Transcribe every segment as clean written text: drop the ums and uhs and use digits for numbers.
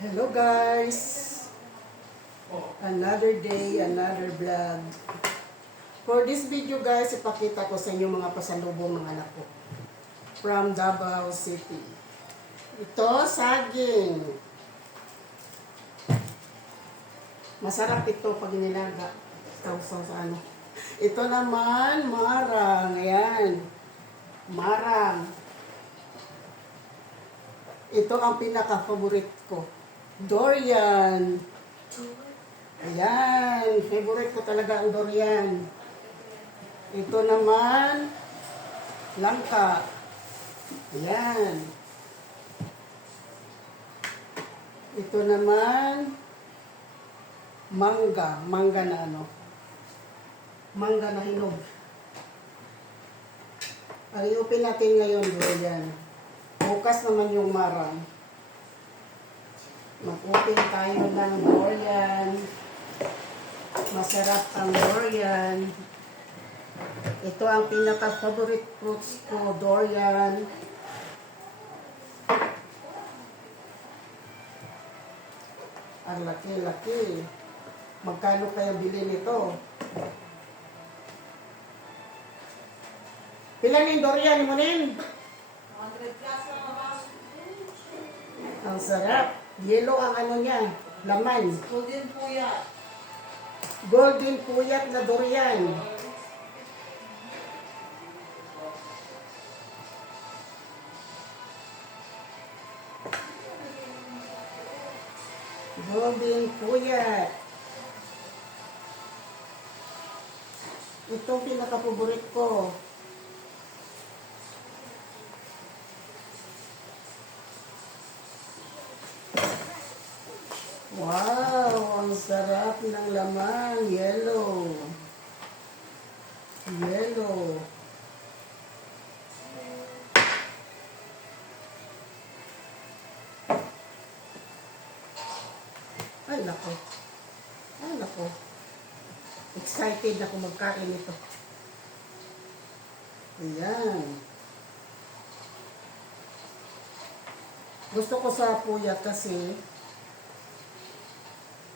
Hello guys! Another day, another vlog. For this video guys, ipakita ko sa inyo mga pasalubong ng anak ko. From Davao City. Ito, saging. Masarap ito pag nilaga. Tawsaw sa ano. Ito naman, marang. Ayan. Marang. Ito ang pinaka-favorite ko. Durian. Ayan. Favorite ko talaga ang durian. Ito naman, langka. Ayan. Ito naman, mangga. Mangga na ano? Mangga na hinog. Ayupin natin ngayon durian. Bukas naman yung marang. Mag-open tayo ng durian. Masarap ang durian. Ito ang pinaka-favorite fruits ko, durian. Ang laki-laki. Magkano kaya bilhin nito? Pila yung durian mo rin? 100 plus lang. Ang sarap. Yellow ang ano niya, laman. Golden puya. Golden puyat na durian. Golden puyat. Itong pinaka-favorite ko. Wow, ang sarap ng laman. Yellow. Yellow. Ay, nako. Ay, nako. Excited ako magkain ito. Ayan. Gusto ko sa puyat kasi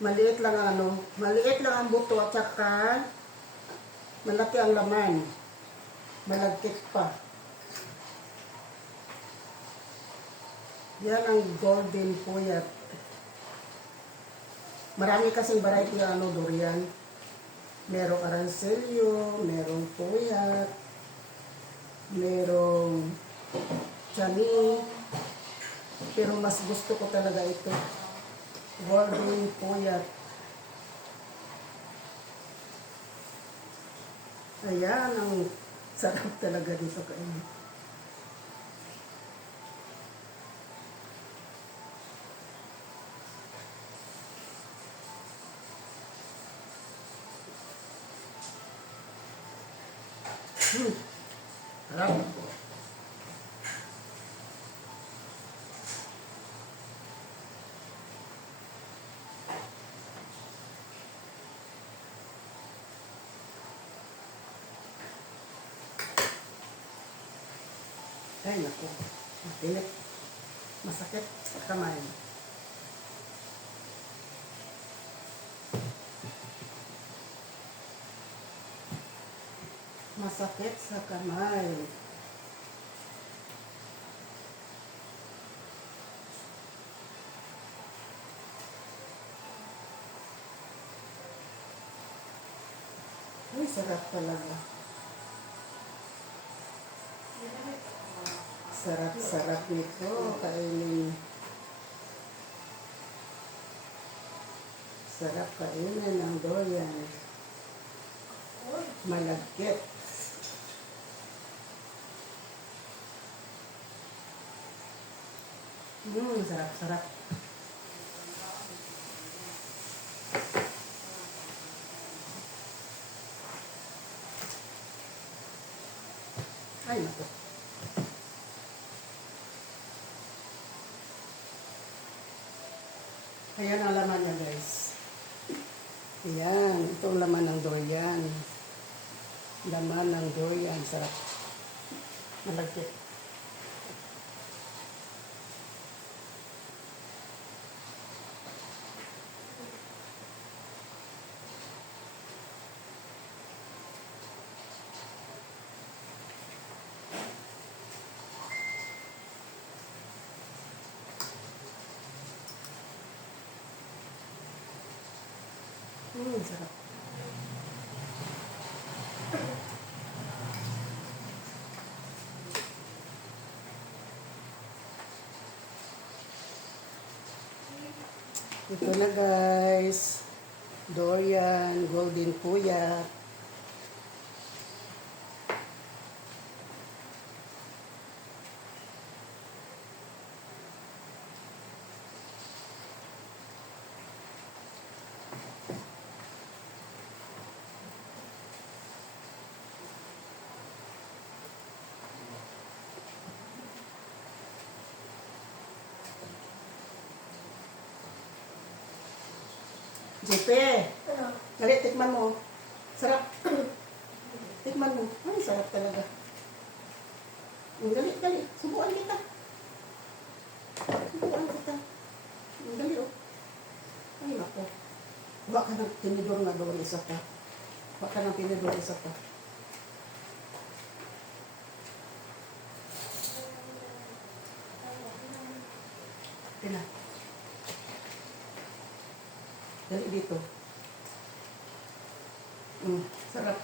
maliit lang ano, maliit lang ang buto at saka malaki ang laman. Malagkit pa. Yan ang golden puyat. Marami kasing variety ng ano, durian. Merong arancelio, merong puyat, merong chani. Pero mas gusto ko talaga ito. Golden puyat. Ayan, ang sarap talaga dito kainin. Sarap. Ay, naku. Mapilit. Masakit sa kamay. Masakit sa kamay. Ay, sarap talaga. Sarap-sarap nito. Kainin. Sarap kainin ng durian. Malagkit. Sarap-sarap. Ay, naku. Ayan ang laman niya, guys. Ayan, ito ang laman ng durian. Laman ng durian, sarap. Malagkit. Sarap. Ito na guys. Dorian, golden puyat. JP, Ano? dali, tikman mo. Sarap. Tikman mo. Ay, sarap talaga. Dali, dali. Subuan kita. Subuan kita. Dali, oh. Ay, nako. Baka ng tinidor na doon isa pa. Baka ng tinidor isa pa. Tina. Dali dito. Sarap.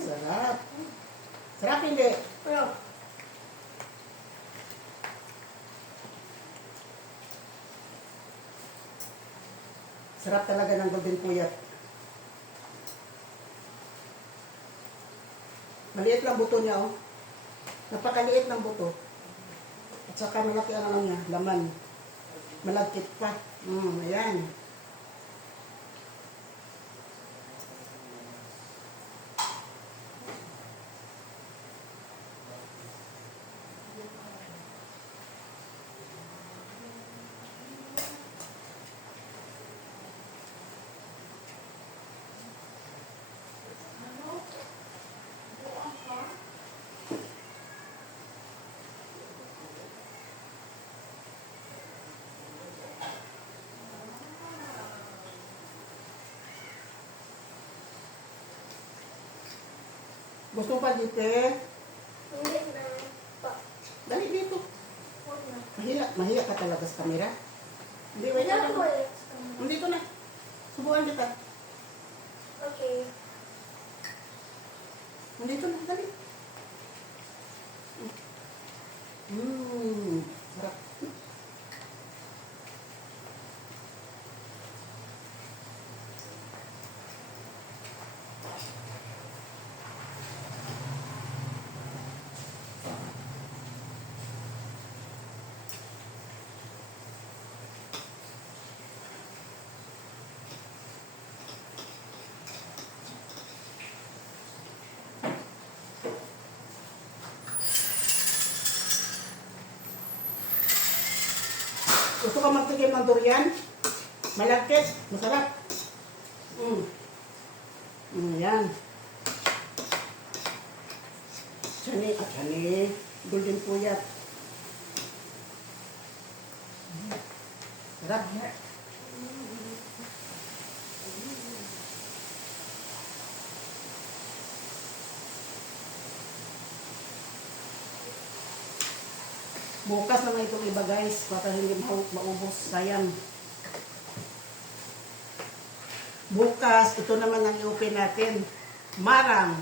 Sarap. Sarap hindi. Ano? Sarap talaga ng golden puyat. Maliit lang buto niya, oh. Napakaliit ng buto. At saka malaki ang ano niya, laman. Malagkit pa. Ayan. Gusto mo pa dito eh? Hindi na. Pa. Dali dito. Huwag na. Mahiya ka talaga sa camera. Hindi, wait Hindi ako lang. ulit. Dito na. Subukan kita. Okay. Nandito na, dali. Sarap. Gusto ka magtigim ng durian? Malagkit, masarap. Yan. Chani, golden puyat. Sarap. Bukas naman itong iba guys, para hindi maubos, sayang. Bukas, ito naman ang i-open natin. Marang.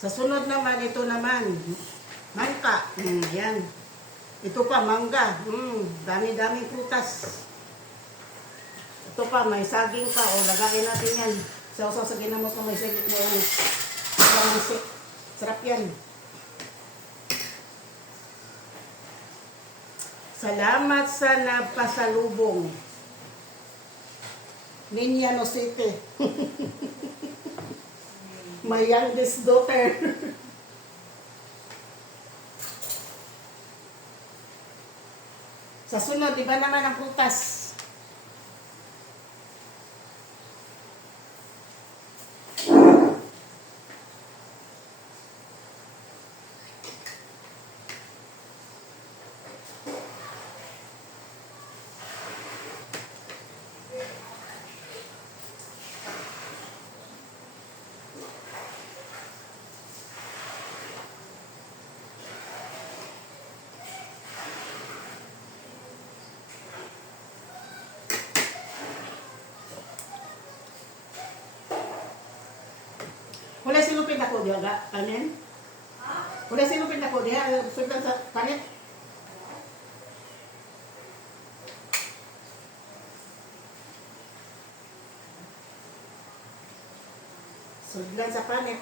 Sa sunod naman, ito naman. Mangka. Yan. Ito pa, mangga. Dami-daming prutas. Ito pa, may saging pa. O, lagayin natin yan. Sausaw sa ginamos na may saging mo. Sarap yan. Salamat sa napasalubong. Niñano City. My youngest daughter. Sa sunod, di ba naman ang prutas? ako diya ga kanin? Wala silupin ako diya, sugdan sa panit. Sugdan sa panit.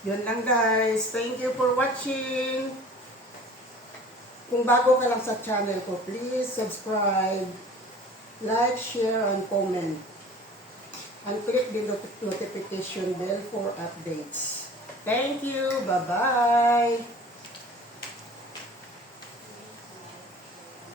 Yun lang guys. Thank you for watching. Kung bago ka lang sa channel ko, please subscribe, like, share, and comment. And click the notification bell for updates. Thank you. Bye-bye.